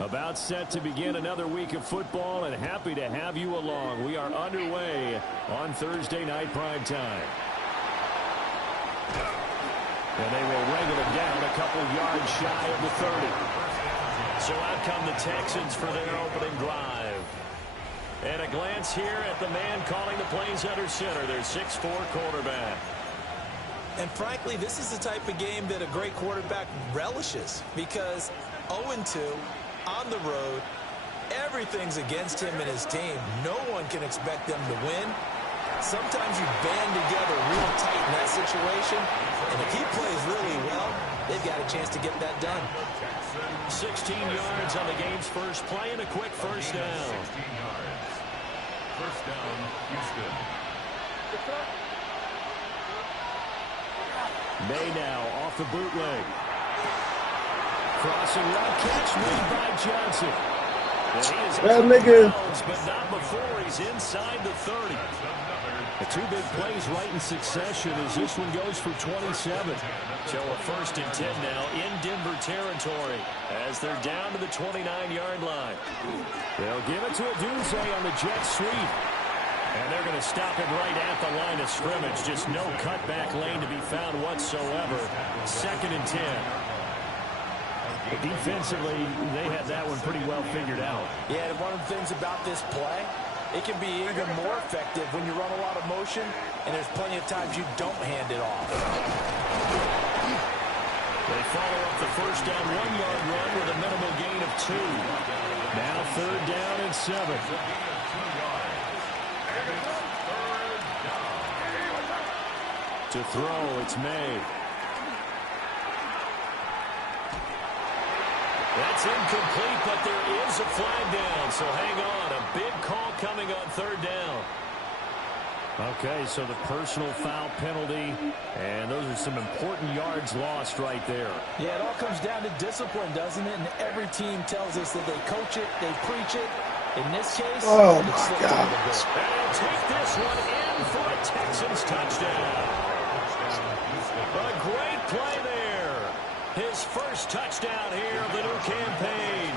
About set to begin another week of football, and happy to have you along. We are underway on Thursday night prime time. And they will wrangle it down a couple yards shy of the 30. So out come the Texans for their opening drive. And a glance here at the man calling the plays under center, their 6'4" quarterback. And frankly, this is the type of game that a great quarterback relishes, because 0-2 on the road, everything's against him and his team. No one can expect them to win. Sometimes you band together real tight in that situation, and if he plays really well, they've got a chance to get that done. 16 yards on the game's first play and a quick first down. 16 yards. First down, Houston. May now off the bootleg. Crossing route catch made by Johnson. And he is out of bounds, but not before he's inside the 30. The two big plays right in succession as this one goes for 27. So a 1st and 10 now in Denver territory as they're down to the 29-yard line. They'll give it to Adunze on the jet sweep. And they're going to stop him right at the line of scrimmage. Just no cutback lane to be found whatsoever. 2nd and 10. Defensively, they had that one pretty well figured out. Yeah, and one of the things about this play, it can be even more effective when you run a lot of motion, and there's plenty of times you don't hand it off. They follow up the first down 1-yard run with a minimal gain of 2. Now 3rd down and 7. To throw, it's May. That's incomplete, but there is a flag down, so hang on. A big call coming on 3rd down. Okay, so the personal foul penalty, and those are some important yards lost right there. Yeah, it all comes down to discipline, doesn't it? And every team tells us that they coach it, they preach it. In this case, oh my God. And he'll take this one in for a Texans touchdown. A great play there. His first touchdown here of the new campaign.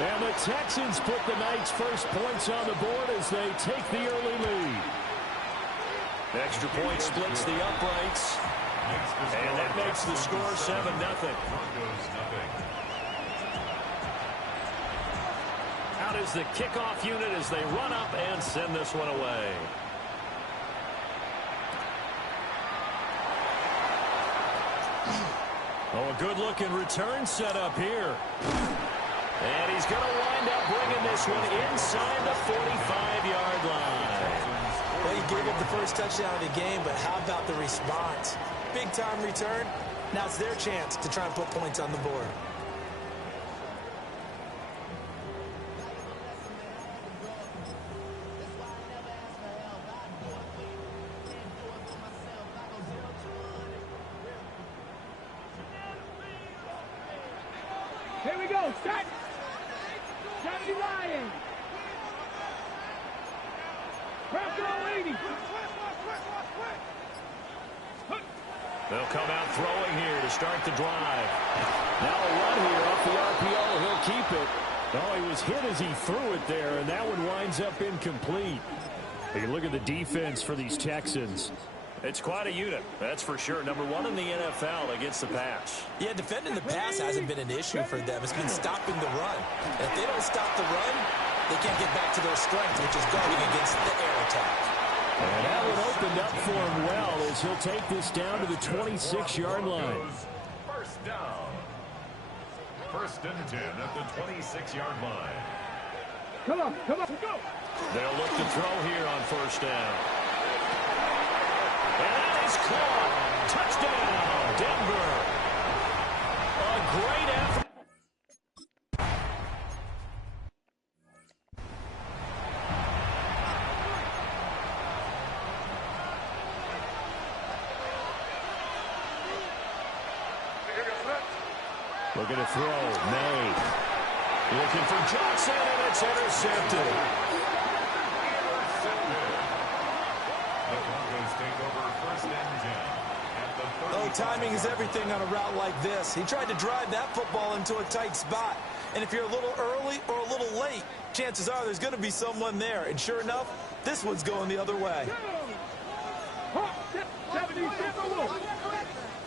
And the Texans put the night's first points on the board as they take the early lead. Extra point splits the uprights. And that makes the score 7-0. Out is the kickoff unit as they run up and send this one away. Oh, a good-looking return set up here. And he's going to wind up bringing this one inside the 45-yard line. Well, he gave up the first touchdown of the game, but how about the response? Big-time return. Now it's their chance to try and put points on the board. Here we go, set! Johnny Ryan! They'll come out throwing here to start the drive. Now a run here off the RPO. He'll keep it. Oh, he was hit as he threw it there, and that one winds up incomplete. You look at the defense for these Texans. It's quite a unit, that's for sure. Number 1 in the NFL against the pass. Yeah, defending the pass hasn't been an issue for them. It's been stopping the run. And if they don't stop the run, they can't get back to their strength, which is guarding against the air attack. And that one opened up for him well as he'll take this down to the 26-yard line. First down. 1st and 10 at the 26-yard line. Come on, go! They'll look to throw here on 1st down. And that is caught. Touchdown, Denver. A great effort. Looking to throw. May. Looking for Johnson, and it's intercepted. timing is everything on a route like this. He tried to drive that football into a tight spot. And if you're a little early or a little late, chances are there's going to be someone there. And sure enough, this one's going the other way.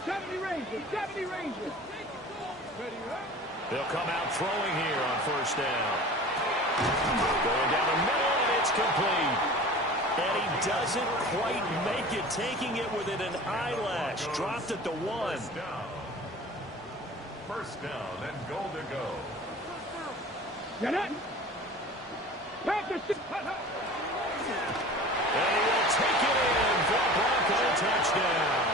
70 Rangers, 70 Rangers. They'll come out throwing here on first down. Going down the middle, and it's complete. And he doesn't quite make it, taking it within an eyelash. Dropped at the 1. First down and goal to go. Get it. And he will take it in for a Bronco touchdown.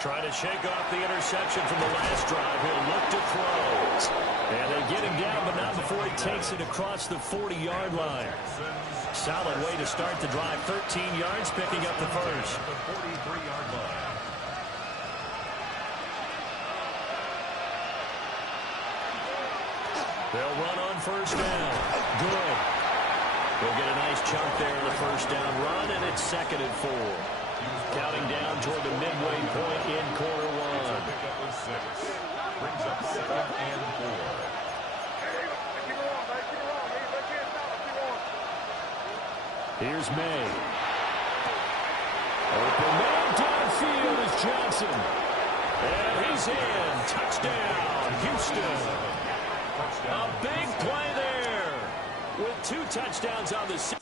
Trying to shake off the interception from the last drive. He'll look to throw. And they get him down, but not before he takes it across the 40-yard line. Solid way to start the drive. 13 yards, picking up the first. The 43-yard line. They'll run on first down. Good. They'll get a nice chunk there in the first down run, and it's 2nd and 4. Counting down toward the midway point in quarter 1. Pickup of 6. Brings up 2nd and 4. Here's May. Open man downfield is Johnson. And he's in. Touchdown, Houston. A big play there with 2 touchdowns on the season.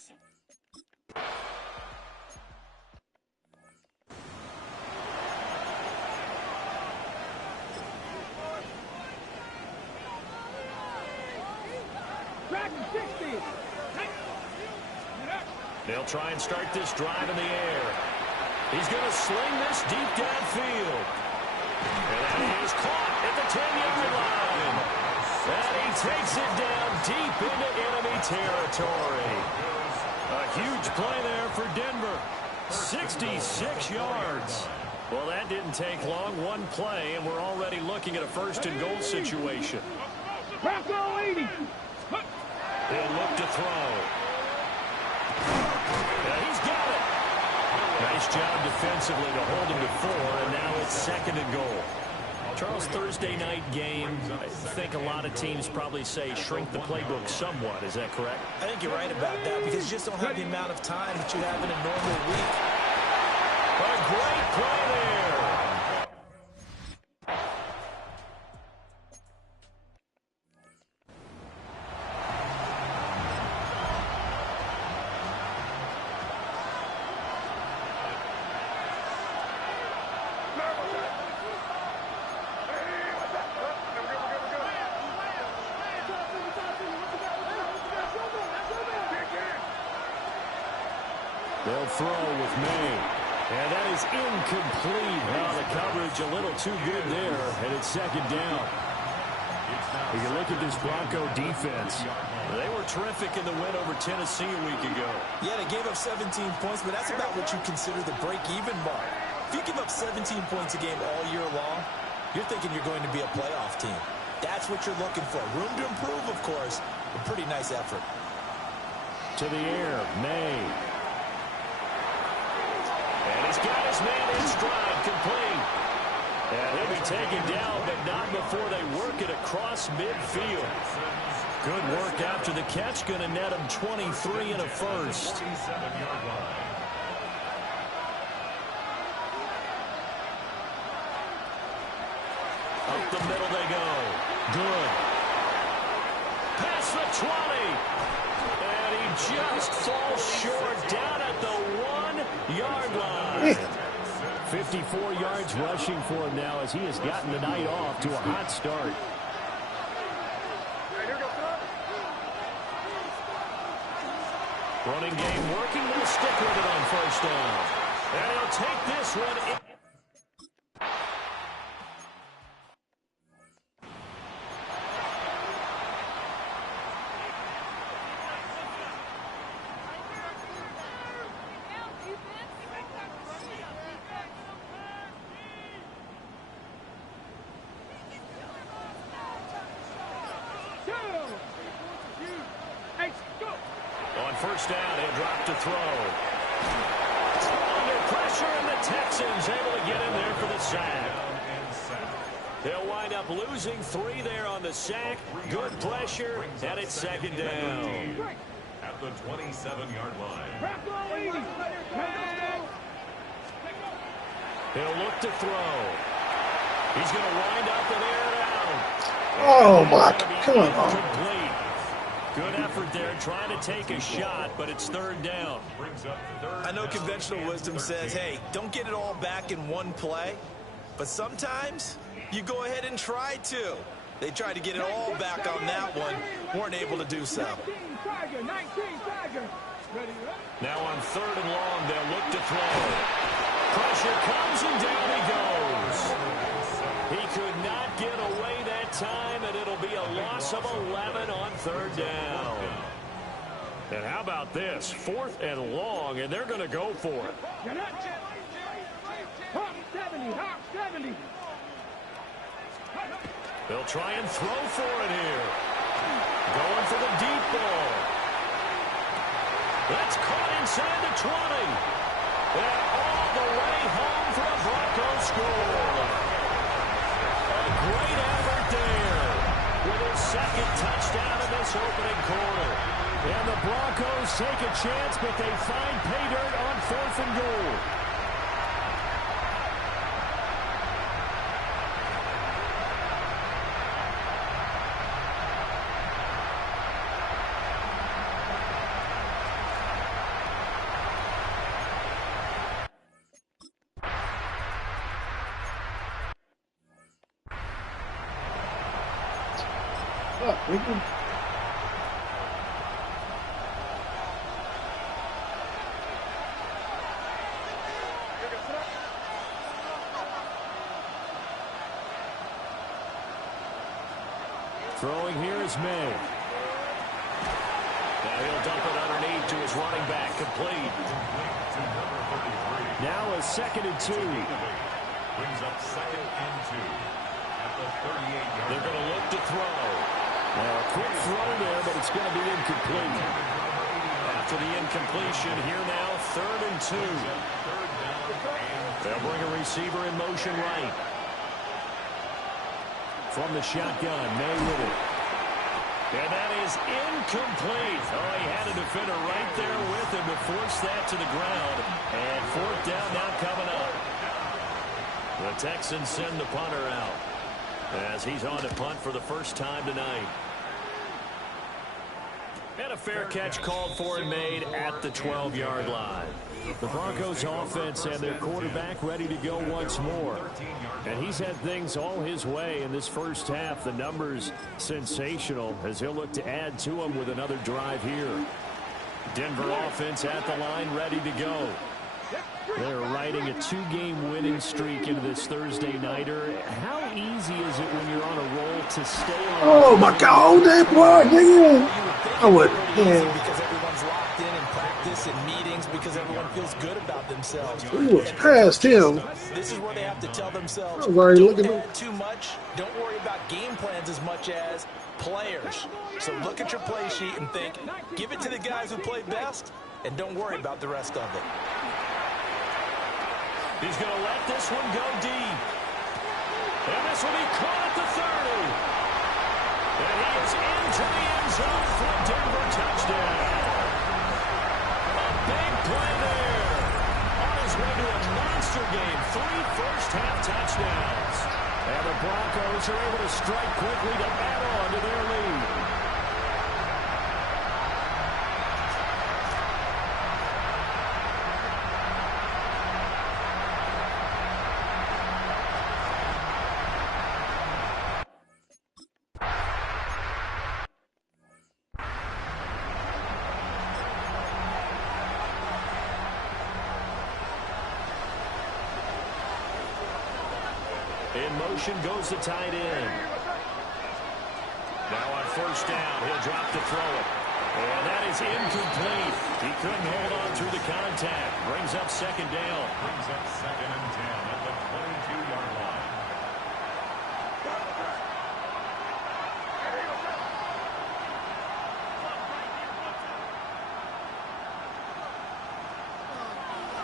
They'll try and start this drive in the air. He's going to sling this deep downfield. And that is caught at the 10-yard line. And he takes it down deep into enemy territory. A huge play there for Denver. 66 yards. Well, that didn't take long. One play, and we're already looking at a 1st and goal situation. They'll look to throw. He's got it. Nice job defensively to hold him to 4, and now it's 2nd and goal. Charles, Thursday night game, I think a lot of teams probably say shrink the playbook somewhat. Is that correct? I think you're right about that because you just don't have the amount of time that you have in a normal week. A great play there. They'll throw with May. And that is incomplete. Well, the coverage a little too good there, and it's 2nd down. You can look at this Bronco defense. They were terrific in the win over Tennessee a week ago. Yeah, they gave up 17 points, but that's about what you consider the break-even mark. If you give up 17 points a game all year long, you're thinking you're going to be a playoff team. That's what you're looking for. Room to improve, of course. A pretty nice effort. To the air, May. And he's got his man in stride, complete. And he'll be taken down, but not before they work it across midfield. Good work after the catch. Going to net him 23 and a first. 47-yard line. Up the middle they go. Good. Past the 20. And he just falls short down at the 1-yard line. 54 yards rushing for him now as he has gotten the night off to a hot start. Running game working. We'll stick with it on first down. And he'll take this one in. drop to throw. Under pressure, and the Texans able to get in there for the sack. They'll wind up losing 3 there on the sack. Good pressure, and it's second down. At the 27-yard line. He'll look to throw. He's going to wind up and air it out. Oh, my, come on. Good effort there, trying to take a shot, but it's third down. I know conventional wisdom says, hey, don't get it all back in one play. But sometimes you go ahead and try to. They tried to get it all back on that one. Weren't able to do so. Now on third and long, they'll look to throw. Pressure comes and down he goes. He could not get away that time, and it'll be a loss of 11 on third down. And how about this? 4th and long, and they're going to go for it. They'll try and throw for it here. Going for the deep ball. That's caught inside the 20. And all the way home for the Broncos score. A great effort there with his second touchdown in this opening quarter. And the Broncos take a chance, but they find pay dirt on 4th and goal. Throwing here is May. Now he'll dump it underneath to his running back, complete. Now a 2nd and 2. Brings up 2nd and 2 at the 38-yard. They're going to look to throw. Now a quick throw there, but it's going to be incomplete. After the incompletion, here now 3rd and 2. They'll bring a receiver in motion right. From the shotgun, May with it. And that is incomplete. Oh, he had a defender right there with him to force that to the ground. And 4th down now coming up. The Texans send the punter out as he's on to punt for the first time tonight. And a fair catch called for and made at the 12-yard line. The Broncos offense and their quarterback ready to go once more. And he's had things all his way in this first half. The numbers sensational as he'll look to add to them with another drive here. Denver offense at the line ready to go. They're riding a 2-game winning streak into this Thursday nighter. How easy is it when you're on a roll to stay on? Oh my God, that boy, nigga. I would, yeah. Because everyone's locked in practice and meetings because everyone feels good about themselves. He was past him. This is where they have to tell themselves, I was already don't looking add too much. Don't worry about game plans as much as players. So look at your play sheet and think, give it to the guys who play best, and don't worry about the rest of it. He's going to let this one go deep. And this will be caught at the 30. And he is into the end zone for a Denver touchdown. A big play there. On his way to a monster game. 3 first-half touchdowns. And the Broncos are able to strike quickly to add on to their lead. In motion goes the tight end. Now on first down, he'll drop to throw it. And that is incomplete. He couldn't hold on through the contact. Brings up second down. Brings up 2nd and 10 at the 22-yard line.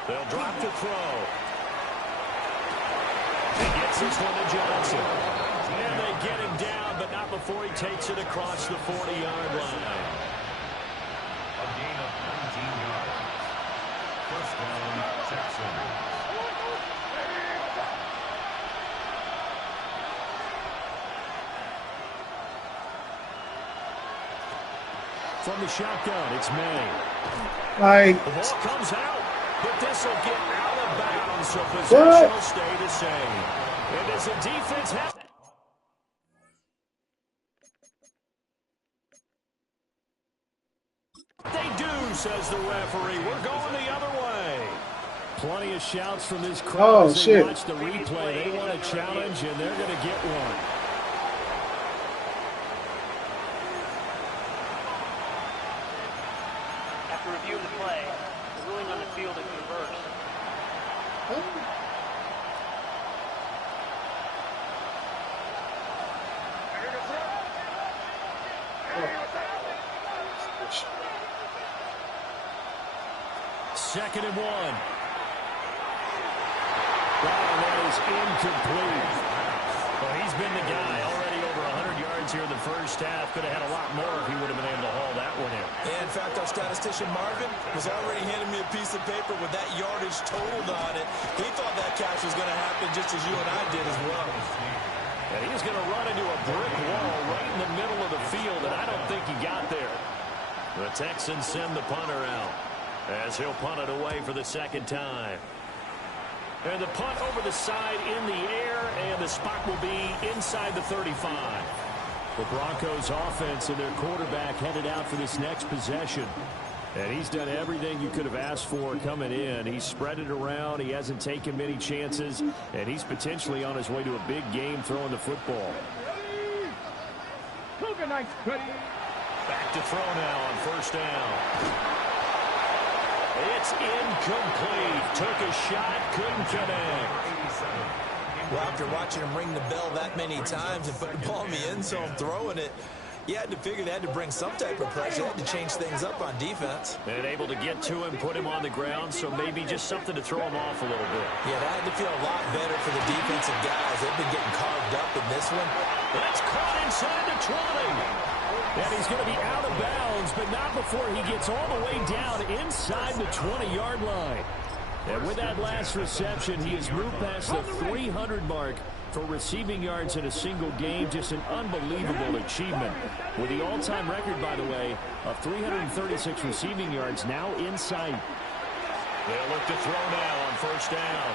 They'll drop to throw. He gets this one to Johnson. And they get him down, but not before he takes it across the 40-yard line. A gain of 19 yards. First down, Texans. From the shotgun, it's May. Like, The ball comes out, but this will get out of bounds, so possession will stay the same. And as the defense has... They do, says the referee. We're going the other way. Plenty of shouts from this crowd as they watch the replay. They want a challenge, and they're going to get one. After reviewing the play, the ruling on the field is reversed. Second and one. And that is incomplete. Well, he's been the guy already over 100 yards here in the first half. Could have had a lot more if he would have been able to haul that one in. And in fact, our statistician Marvin was already handing me a piece of paper with that yardage totaled on it. He thought that catch was going to happen just as you and I did as well. And he's going to run into a brick wall right in the middle of the field, and I don't think he got there. The Texans send the punter out as he'll punt it away for the second time. And the punt over the side in the air, and the spot will be inside the 35. The Broncos offense and their quarterback headed out for this next possession. And he's done everything you could have asked for coming in. He's spread it around. He hasn't taken many chances. And he's potentially on his way to a big game throwing the football. Back to throw now on first down. It's incomplete. Took a shot, couldn't connect. Well, after watching him ring the bell that many times and put the ball in the end zone, throwing it, you had to figure they had to bring some type of pressure. They had to change things up on defense. And able to get to him, put him on the ground, so maybe just something to throw him off a little bit. Yeah, that had to feel a lot better for the defensive guys. They've been getting carved up in this one. That's caught inside the 20. And he's going to be out of bounds, but not before he gets all the way down inside the 20-yard line. And with that last reception, he has moved past the 300 mark for receiving yards in a single game. Just an unbelievable achievement. With the all-time record, by the way, of 336 receiving yards now in sight. They'll look to throw now on first down.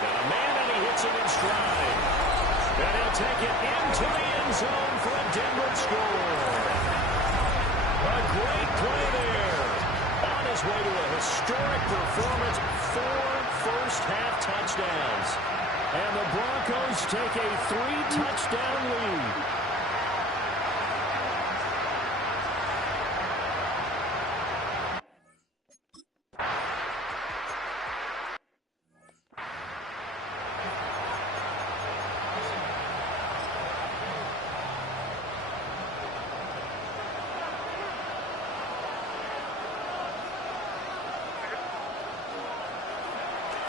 Got a man, and he hits him in stride. And he'll take it into the end zone for a Denver score. A great play there. On his way to a historic performance, 4 first-half touchdowns. And the Broncos take a 3-touchdown lead.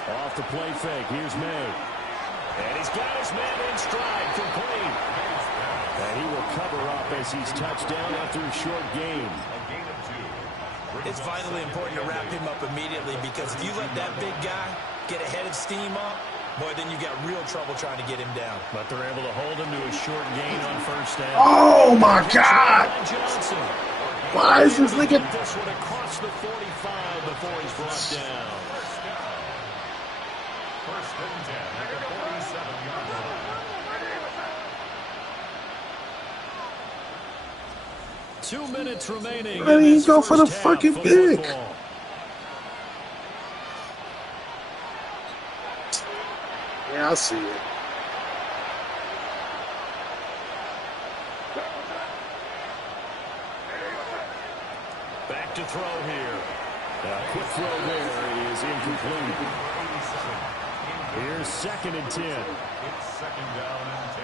Off the play fake, here's May. And he's got his man in stride, complete. And he will cover up as he's touched down after a short game. It's vitally important to wrap him up immediately, because if you let that big guy get a head of steam up, boy, then you got real trouble trying to get him down. But they're able to hold him to a short gain on first down. oh my God! Johnson. Why is this nigga? This one across the 45 before he's brought down. First and 10 at the 47-yard line. 2 minutes remaining. Why didn't he go for the fucking pick? Yeah, I see it. Back to throw here. Quick throw there is incomplete. Here's second and 10. It's second down and 10.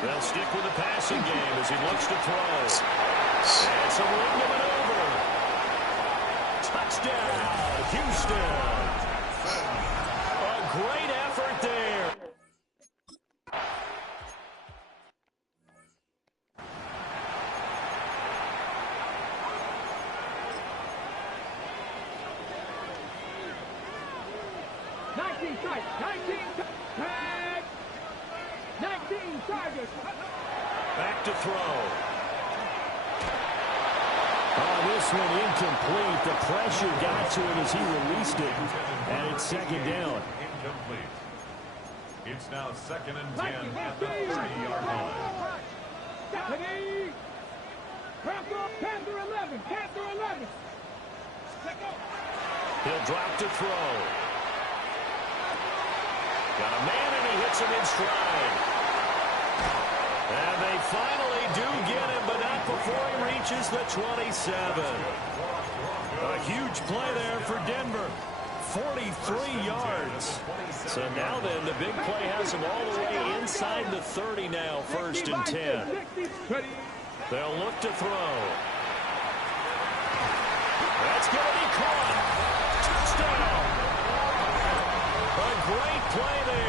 They'll stick with the passing game as he looks to throw. And some room to maneuver. Touchdown, Houston. A great effort there. Back to throw. Oh, this one incomplete. The pressure got to him as he released it. And it's second down. Incomplete. It's now 2nd and 10 at the 30-yard line. Panther 11. He'll drop to throw. Got a man and he hits him in stride. And they finally do get him, but not before he reaches the 27. A huge play there for Denver. 43 yards. So now then, the big play has him all the way inside the 30 now, 1st and 10. They'll look to throw. That's going to be caught. Touchdown. A great play there.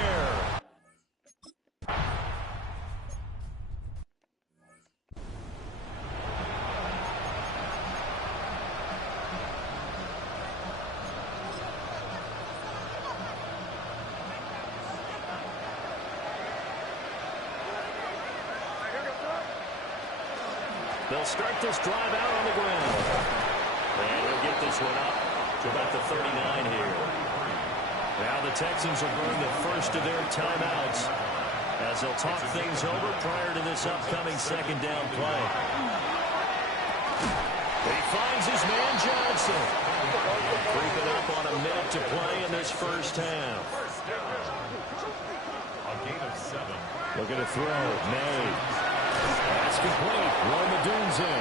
They'll start this drive out on the ground. And they'll get this one up to about the 39 here. Now the Texans will burn the first of their timeouts as they'll talk things over prior to this upcoming 2nd down play. He finds his man Johnson. Creeping up on a minute to play in this first half. A gain of 7. Looking to throw. May. That's complete. Romadunze.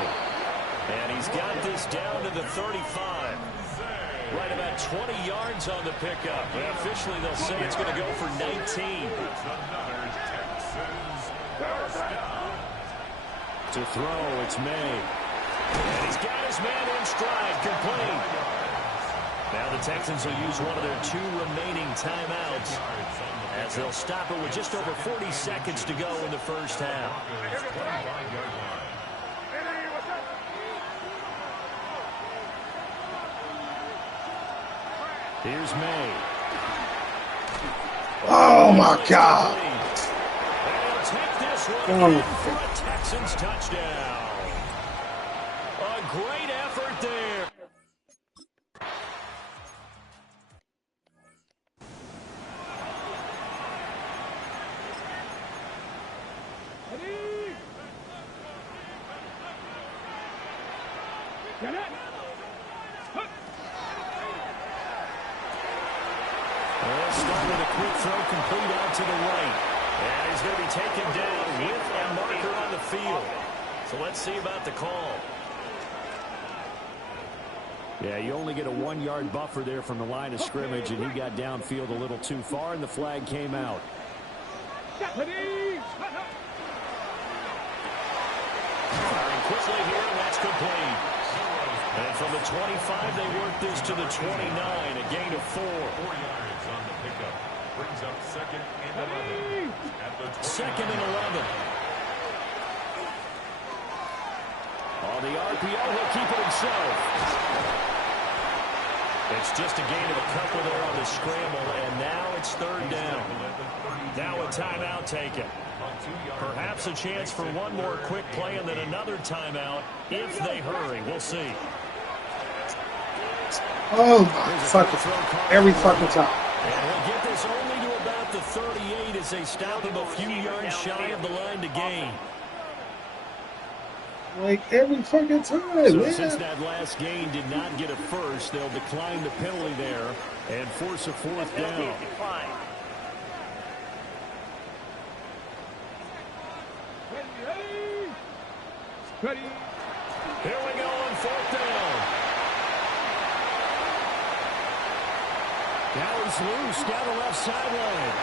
And he's got this down to the 35. Right about 20 yards on the pickup. But officially they'll say it's going to go for 19. It's another Texans first down. To throw, it's May. And he's got his man in stride, complete. Now the Texans will use one of their 2 remaining timeouts as they'll stop it with just over 40 seconds to go in the first half. Here's May. Oh, my God. They'll take this one in for a Texans touchdown. A great effort there. Start with a quick throw complete out to the right. And he's going to be taken down with a marker on the field. So let's see about the call. Yeah, you only get a 1-yard buffer there from the line of scrimmage, and he got downfield a little too far, and the flag came out. Firing quickly here, and that's complete. And from the 25, they work this to the 29, a gain of 4. 4 yards on the pickup. Brings up 2nd and 11. At the 2nd and 11. On the RPO, he'll keep it himself. It's just a gain of a couple there on the scramble, and now it's 3rd down. Now a timeout taken. Perhaps a chance for one more quick play and then another timeout if they hurry. We'll see. Oh, fucking every fucking time. And he'll get this only to about the 38 as they stop him a few yards shy of the line to gain. Like every fucking time, so man. Since that last gain did not get a first, they'll decline the penalty there and force a 4th down. Ready. Here we go on 4th down. Now he's loose down the left sideline.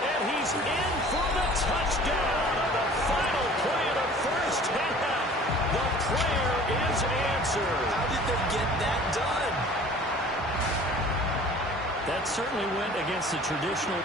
And he's in for the touchdown on the final play of the first half. The prayer is answered. How did they get that done? That certainly went against the traditional.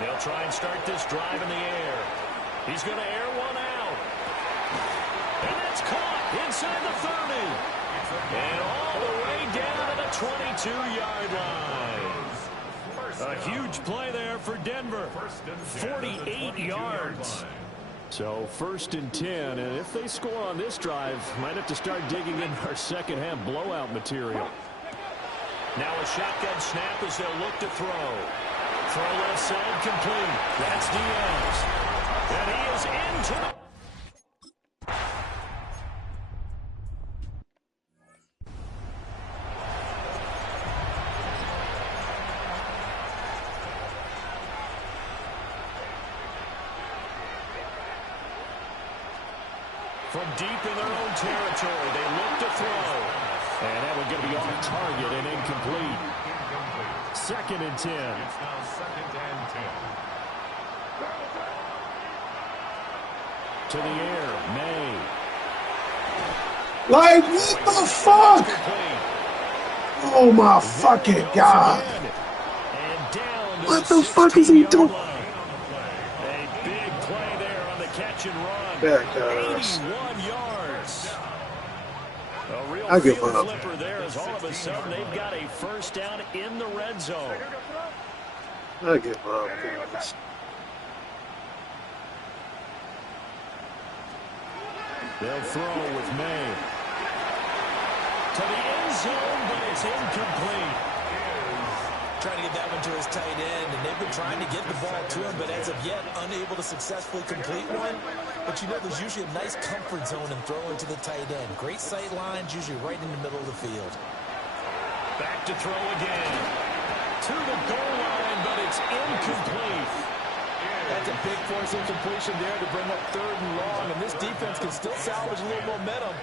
They'll try and start this drive in the air. He's going to air one out. And that's caught inside the 30. And all the way down to the 22-yard line. A huge play there for Denver. 48 yards. So 1st and 10. And if they score on this drive, might have to start digging in our second half blowout material. Now a shotgun snap as they'll look to throw. Throw left side complete. That's Diaz. And he is into the... From deep in their own territory, they look to throw. And that one going to be off target and incomplete. 2nd and 10. It's now 2nd and 10. To the air, May. Like, what the fuck? Oh my fucking God. And down to What the fuck is he doing? A big play there on the catch and run. There it goes. 81 yards. A real I give field up. flipper there as all of a sudden they've got a first down in the red zone. I give up. They'll throw with May. To the end zone, but it's incomplete. Trying to get that one to his tight end, and they've been trying to get the ball to him, but as of yet, unable to successfully complete one. But you know, there's usually a nice comfort zone in throwing to the tight end. Great sight lines, usually right in the middle of the field. Back to throw again. To the goal line, but it's incomplete. That's a big force incompletion there to bring up 3rd and long, and this defense can still salvage a little momentum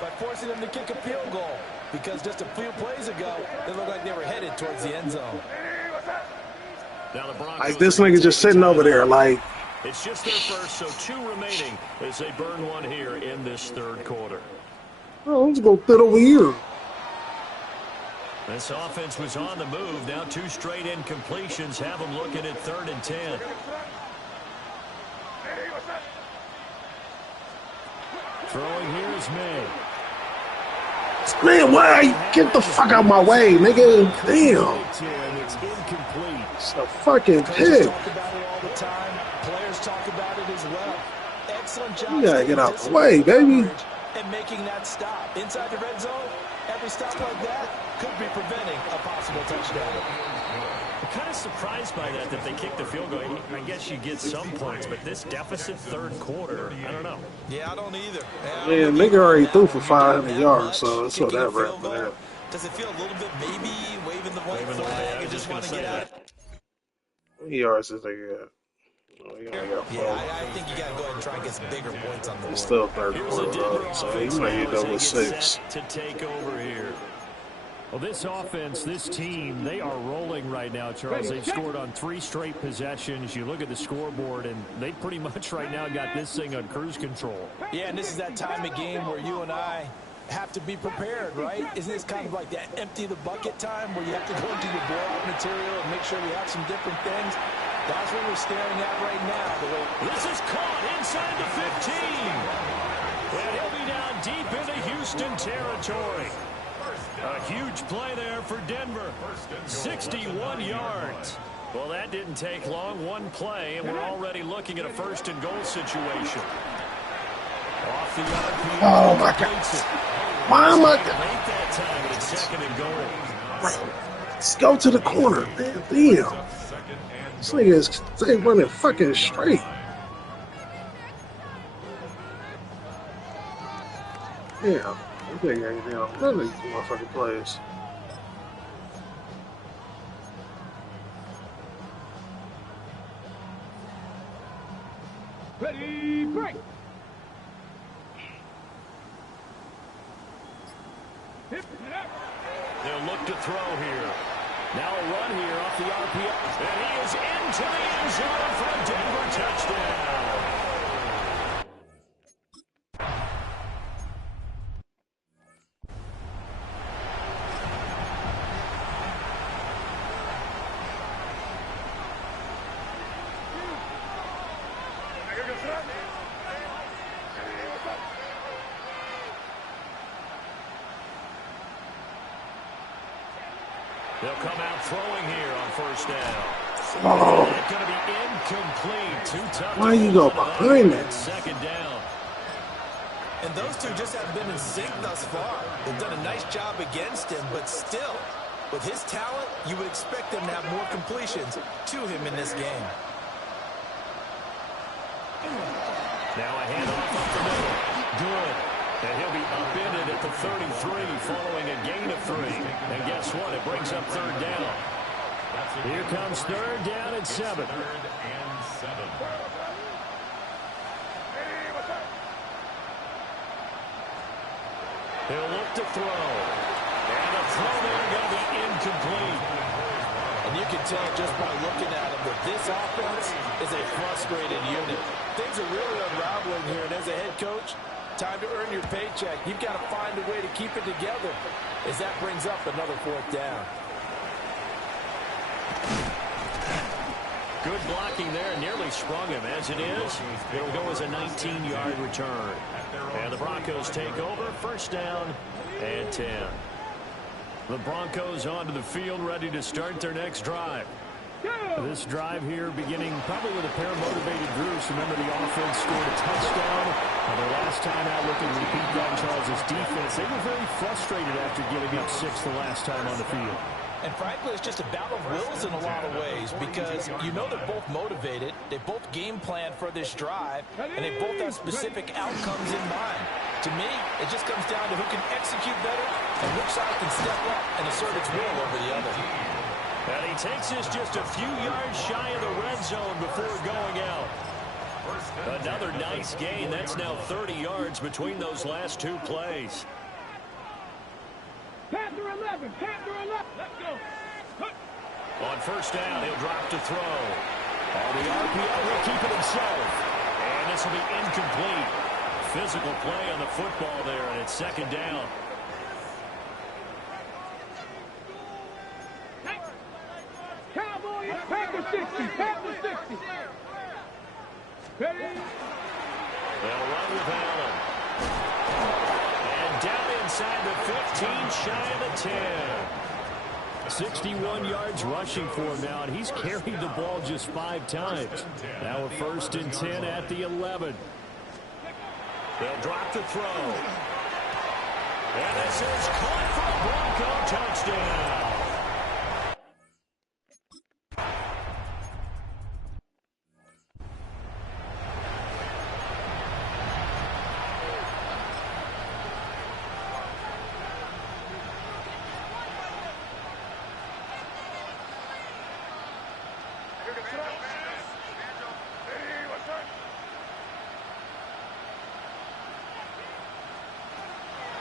by forcing them to kick a field goal, because just a few plays ago, they looked like they were headed towards the end zone. Now the Broncos, Like, this nigga just sitting over there, like. it's just their first, so 2 remaining as they burn one here in this 3rd quarter. Oh, let's go through over here. This offense was on the move. Now 2 straight incompletions have them looking at 3rd and 10. Throwing here is May. Man, why? Get the fuck out of my way, nigga. Damn. It's incomplete. It's a fucking Coaches pig. talk about it all the time. Players talk about it as well. Excellent job. You gotta staying get out the disciplined way, in baby. coverage and making that stop. Inside the red zone, every stop like that could be preventing a possible touchdown. I'm kind of surprised by that they kicked the field goal. I guess you get some points, but this deficit 3rd quarter, I don't know. Yeah, I don't either. Yeah, nigga already threw for 500 yards, so it's whatever after that. Does it feel a little bit maybe waving the white flag and just want to get out? How many yards is they got? Oh, he only got 4. Yeah, I think you got to go ahead and try and get some bigger points on the board. It's still 3rd Here's the quarter, Denver though, so he offense might now get as done they with get 6. set to take over here. Well, this offense, this team, they are rolling right now, Charles. They've scored on 3 straight possessions. You look at the scoreboard, and they pretty much right now got this thing on cruise control. Yeah, and this is that time of game where you and I have to be prepared, right? Isn't this kind of like that empty the bucket time where you have to go into your blowout material and make sure we have some different things? That's what we're staring at right now. This is caught inside the 15. And he'll be down deep into Houston territory. A huge play there for Denver. 61 yards. Well, that didn't take long. One play, and we're already looking at a 1st and goal situation. Off the RPO. Oh, my God. Why am I... Late that time, and it's 2nd and goal. Let's go to the corner, man. Damn. This nigga is running fucking straight. Damn. I think I down none of these motherfucking plays. Ready, break. They'll look to throw here. Now a run here off the RPO. And he is into the end zone for a Denver touchdown. They'll come out throwing here on first down. Oh. It's going to be incomplete. Too tough. Why you go behind that? Second down. And those two just haven't been in sync thus far. They've done a nice job against him, but still, with his talent, you would expect them to have more completions to him in this game. Now a handoff up the middle. Good. And he'll be upended at the 33 following a gain of 3. And guess what? It brings up third down. Here comes third down and 7. He'll look to throw. And the throw there going to be incomplete. And you can tell just by looking at him that this offense is a frustrated unit. Things are really unraveling here, and as a head coach, time to earn your paycheck. You've got to find a way to keep it together as that brings up another fourth down. Good blocking there, nearly sprung him. As it is, it'll go as a 19-yard return. And the Broncos take over, first down and 10. The Broncos onto the field, ready to start their next drive. This drive here beginning probably with a pair of motivated groups. Remember, the offense scored a touchdown. And their last time out looking to repeat that Charles' defense. They were very frustrated after giving up 6 the last time on the field. And frankly, it's just a battle of wills in a lot of ways because you know they're both motivated. They both game plan for this drive, and they both have specific outcomes in mind. To me, it just comes down to who can execute better and which side can step up and assert its will over the other. And he takes us just a few yards shy of the red zone before going out. Another nice gain. That's now 30 yards between those last 2 plays. Panther 11, Panther 11. Let's go. On first down, he'll drop to throw. On the RPO, he'll keep it himself. And this will be incomplete. Physical play on the football there, and it's second down. Cowboys, Panther 60, Panther 60. Ready? They'll run with Allen. And down inside the 15, shy of the 10. 61 yards rushing for him now, and he's carried the ball just 5 times. Now a first and 10 at the 11. They'll drop the throw. And this is caught for a Bronco touchdown.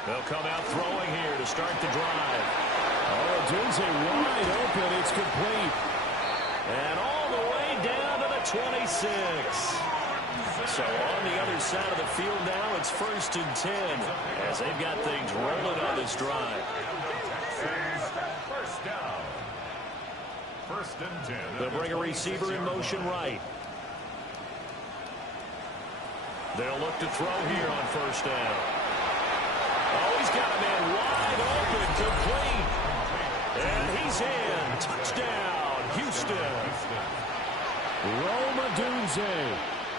They'll come out throwing here to start the drive. Oh, Dunze wide open. It's complete. And all the way down to the 26. So on the other side of the field now, it's first and 10 as they've got things rolling on this drive. First down. First and 10. They'll bring a receiver in motion right. They'll look to throw here on first down. Oh, he's got a man wide open, complete. And he's in. Touchdown, Houston. Rome Odunze,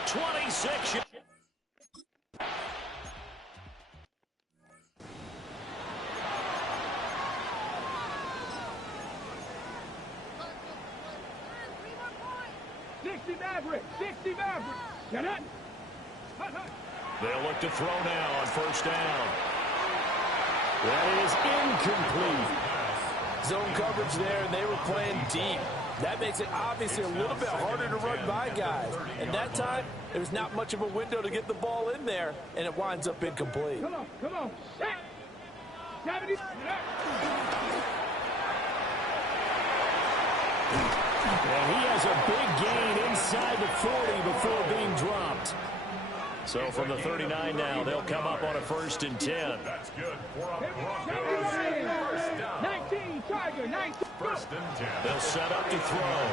26. Get it. They'll look to throw now on first down. That is incomplete. Zone coverage there, and they were playing deep. That makes it obviously a little bit harder to run by guys. And that time, there's not much of a window to get the ball in there, and it winds up incomplete. Come on, come on. 70. And he has a big gain inside the 40 before being dropped. So from the 39 now, they'll come up on a 1st and 10. That's good for a Broncos first down. 19, Tiger, 19. First and 10. They'll set up to throw.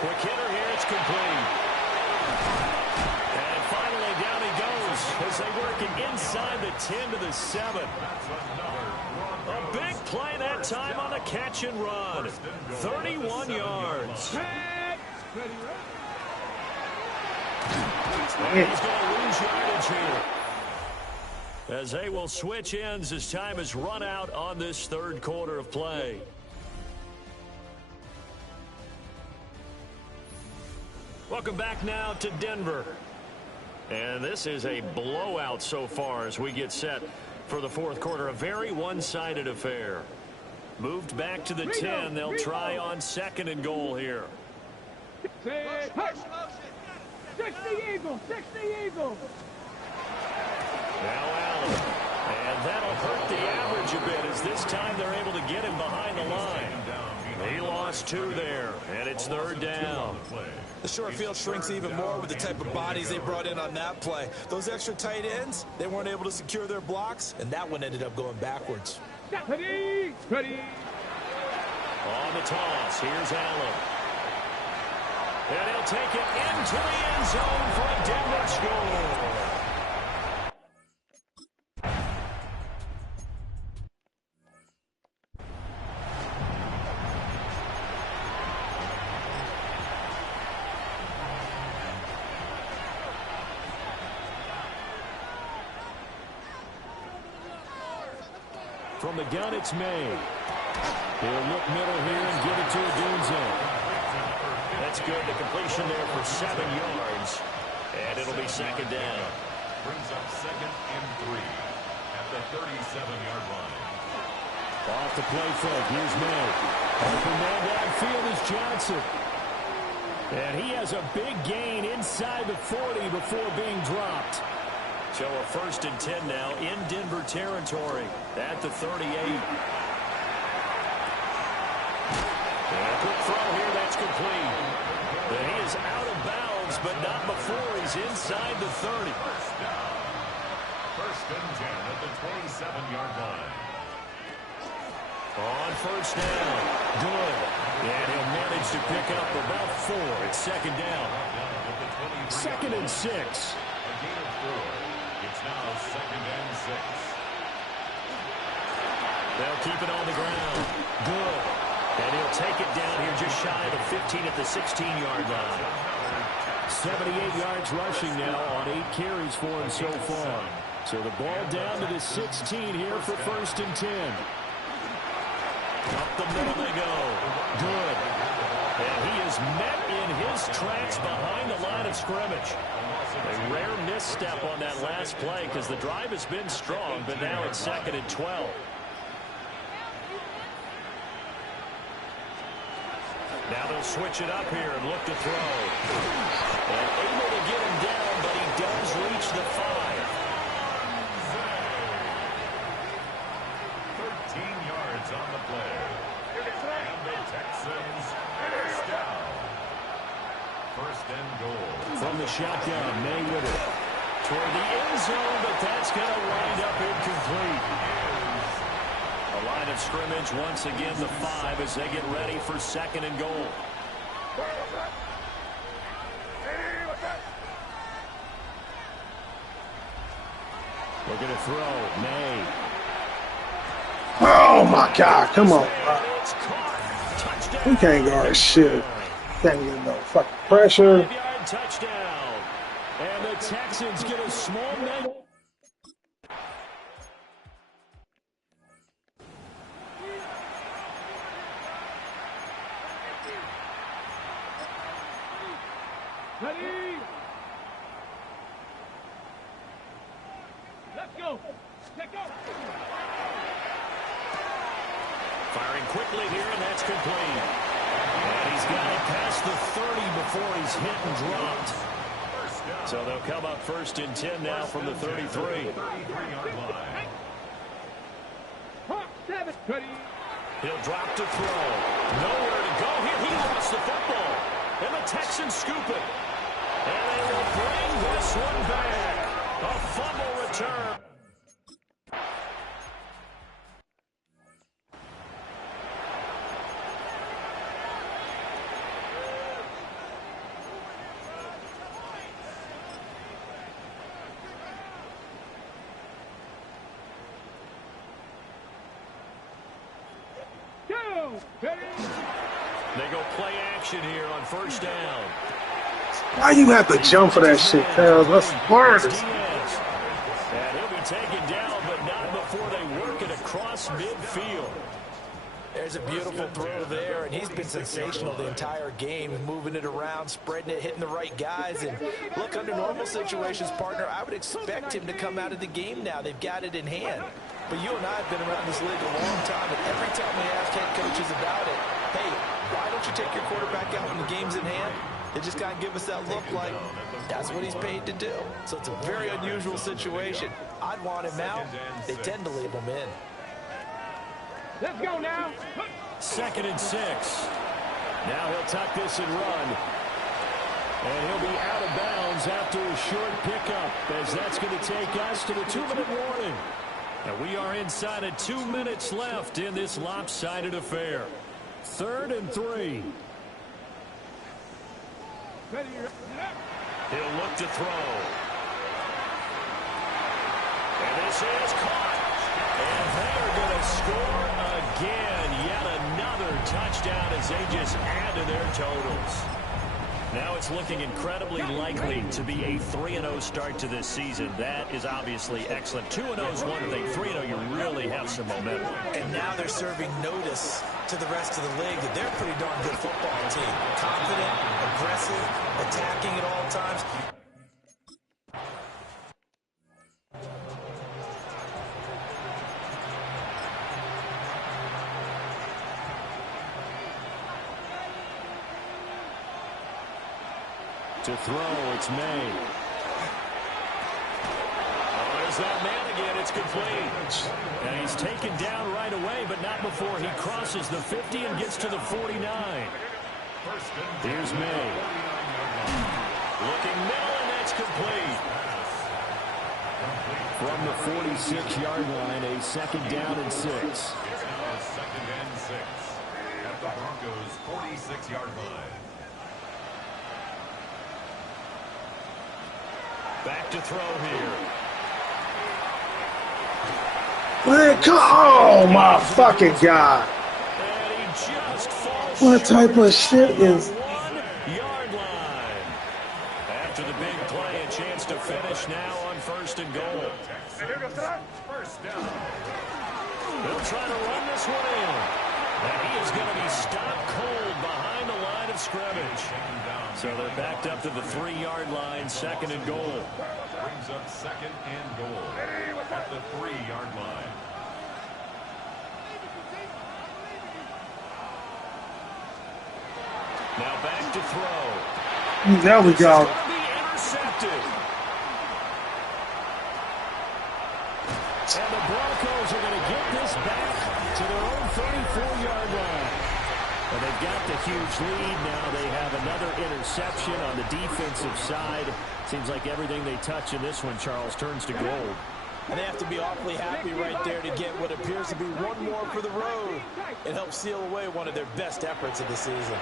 Quick hitter here, it's complete. And finally down he goes as they work it inside the 10 to the 7. A big play that time on the catch and run. 31 yards. And he's going to lose yardage here, as they will switch ends as time is run out on this 3rd quarter of play. Welcome back now to Denver. And this is a blowout so far as we get set for the 4th quarter. A very one-sided affair. Moved back to the 10. They'll try on 2nd and goal here. 60 Eagles, 60 Eagles. Now Allen. And that'll hurt the average a bit, as this time they're able to get him behind the line. He lost 2 there, and it's 3rd down. The short field shrinks even more with the type of bodies they brought in on that play. Those extra tight ends, they weren't able to secure their blocks, and that one ended up going backwards. Ready, ready. On the toss, here's Allen. And he'll take it into the end zone for a Denver score. From the gun, it's May. He'll look middle here and give it to Odunze. That's good. The completion there for 7 yards. And it'll be 2nd down. Brings up 2nd and 3 at the 37-yard line. Off the play fake. Here's May. Open man downfield is Johnson. And he has a big gain inside the 40 before being dropped. So a 1st and 10 now in Denver territory at the 38. And a quick throw here, that's complete. But he is out of bounds, but not before he's inside the 30. First and 10 at the 27-yard line. On 1st down, good. And he'll manage to pick up about 4. It's 2nd down. 2nd and 6. A gain of 4. It's now 2nd and 6. They'll keep it on the ground. Good. And he'll take it down here just shy of the 15 at the 16-yard line. 78 yards rushing now on 8 carries for him so far. So the ball down to the 16 here for 1st and 10. Up the middle they go. Good. And he is met in his tracks behind the line of scrimmage. A rare misstep on that last play because the drive has been strong, but now it's 2nd and 12. Now they'll switch it up here and look to throw. And able to get him down, but he does reach the 5. 13 yards on the play. And the Texans first down. 1st and goal. From the shotgun, May with it. Toward the end zone, but that's going to wind up incomplete. A line of scrimmage once again, the 5 as they get ready for 2nd and goal. Looking to throw, May. Oh my God, come on, bro. We can't guard shit. Can't get no fucking pressure. 5-yard touchdown. And the Texans get a small net. Ready. Let's go. Take off. Firing quickly here, and that's complete. And he's got it past the 30 before he's hit and dropped. So they'll come up 1st and 10 now from the 33. He'll drop to throw. Nowhere to go here. He lost the football. And the Texans scoop it. And they will bring this one back. A fumble return. They go play action here on 1st down. Why you have to jump for that shit, cuz? That's hard. And he'll be taken down, but not before they work it across midfield. There's a beautiful throw there, and he's been sensational the entire game, moving it around, spreading it, hitting the right guys. And look, under normal situations, partner, I would expect him to come out of the game now. They've got it in hand. But you and I have been around this league a long time, and every time we ask head coaches about it, hey, why don't you take your quarterback out when the game's in hand? They just kind of give us that look like that's what he's paid to do. So it's a very unusual situation. I'd want him out. They tend to leave him in. Let's go now. 2nd and 6. Now he'll tuck this and run. And he'll be out of bounds after a short pickup, as that's going to take us to the 2-minute warning. And we are inside of 2 minutes left in this lopsided affair. 3rd and 3. He'll look to throw. And this is caught. And they're going to score again. Yet another touchdown as they just add to their totals. Now it's looking incredibly likely to be a 3-0 start to this season. That is obviously excellent. 2-0 is one thing. 3-0, you really have some momentum. And now they're serving notice to the rest of the league that they're a pretty darn good football team. Confident, aggressive, attacking at all times. To throw, it's May. Oh, there's that man again. It's complete. And he's taken down right away, but not before he crosses the 50 and gets to the 49. Here's May. Looking middle, and that's complete. From the 46-yard line, a 2nd down and 6. 2nd and 6 at the Broncos' 46-yard line. Back to throw here. Oh, my fucking God. And he just falls What type of shit is... 1-yard line. After the big play, a chance to finish now on 1st and goal. First down. They'll try to run this one in. And he is going to be stopped cold behind the line of scrimmage. So they're backed up to the 3-yard line, 2nd and goal. Brings up 2nd and goal at the 3-yard line. Now back to throw. There we go. This is going to be intercepted. And the Broncos are going to get this back to their own 34-yard line. And they've got the huge lead now. They have another interception on the defensive side. Seems like everything they touch in this one, Charles, turns to gold. And they have to be awfully happy right there to get what appears to be one more for the road. It helps seal away one of their best efforts of the season.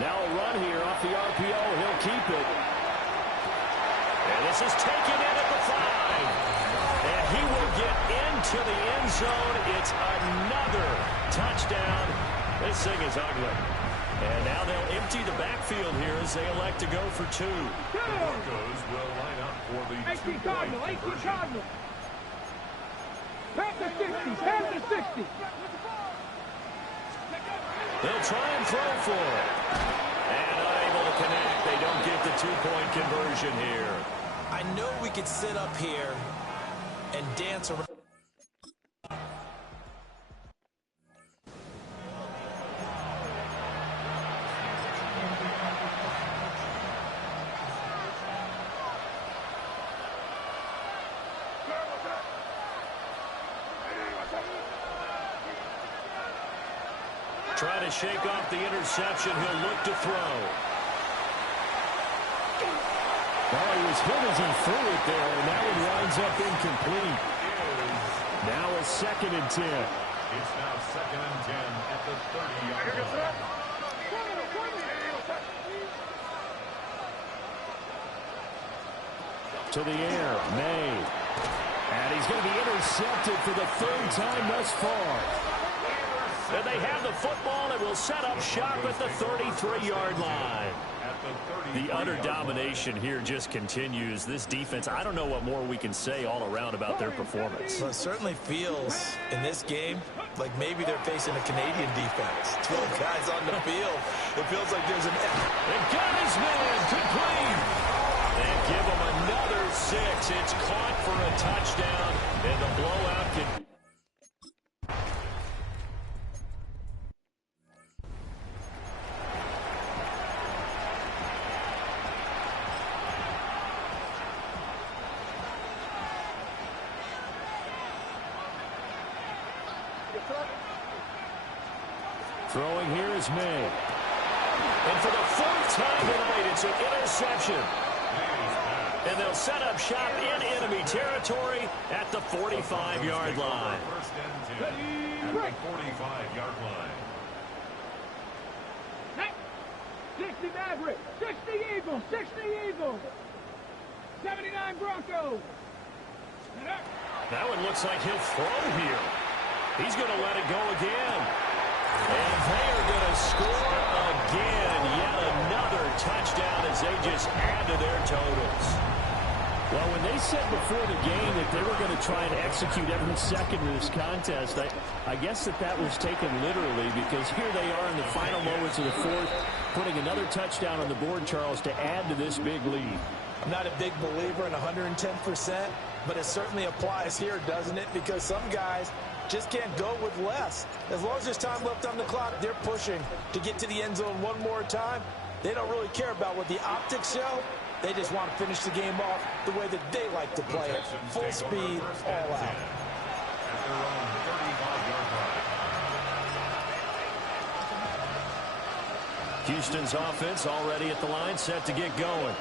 Now a run here off the RPO. He'll keep it. And this is taken in at the 5. And he will get into the end zone. It's another touchdown. This thing is ugly. And now they'll empty the backfield here as they elect to go for 2. The Broncos will line up for the 2-point conversion. Pass the 60. Pass the 60. They'll try and throw for it. And unable to connect. They don't get the 2-point conversion here. I know we could sit up here and dance around. Trying to shake off the interception. He'll look to throw. Well, he was hit as he threw it there, and that one winds up incomplete. Now a 2nd and 10. It's now 2nd and 10 at the 30-yard line. To the air, May. And he's going to be intercepted for the 3rd time thus far. And they have the football and will set up shop at the 33-yard line. The utter domination here just continues. This defense, I don't know what more we can say all around about their performance. Well, it certainly feels in this game like maybe they're facing a Canadian defense. 12 guys on the field. It feels like there's an... And got his man complete. And give him another 6. It's caught for a touchdown. And the blowout can... Throwing here is May. And for the 4th time tonight, it's an interception. And they'll set up shop in enemy territory at the 45-yard line. 1st and 10 at the 45-yard line. 60 Maverick, 60 Eagles, 60 Eagles, 79 Broncos. That one looks like he'll throw here. He's going to let it go again. And they are going to score again. Yet another touchdown as they just add to their totals. Well, when they said before the game that they were going to try and execute every second of this contest, I guess that was taken literally, because here they are in the final moments of the 4th, putting another touchdown on the board, Charles, to add to this big lead. I'm not a big believer in 110%, but it certainly applies here, doesn't it? Because some guys just can't go with less. As long as there's time left on the clock, they're pushing to get to the end zone one more time. They don't really care about what the optics show. They just want to finish the game off the way that they like to play it. Full speed, all out. At their own 35-yard line. Houston's offense already at the line, set to get going.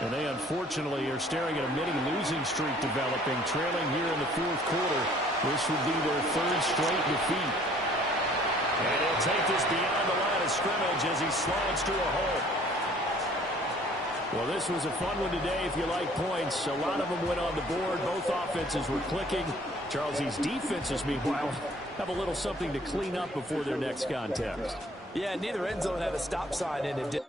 And they unfortunately are staring at a mini losing streak developing, trailing here in the 4th quarter. This would be their 3rd straight defeat. And he'll take this beyond the line of scrimmage as he slides to a hole. Well, this was a fun one today if you like points. A lot of them went on the board. Both offenses were clicking. Charles, these defenses, meanwhile, have a little something to clean up before their next contest. Yeah, neither end zone had a stop sign in it.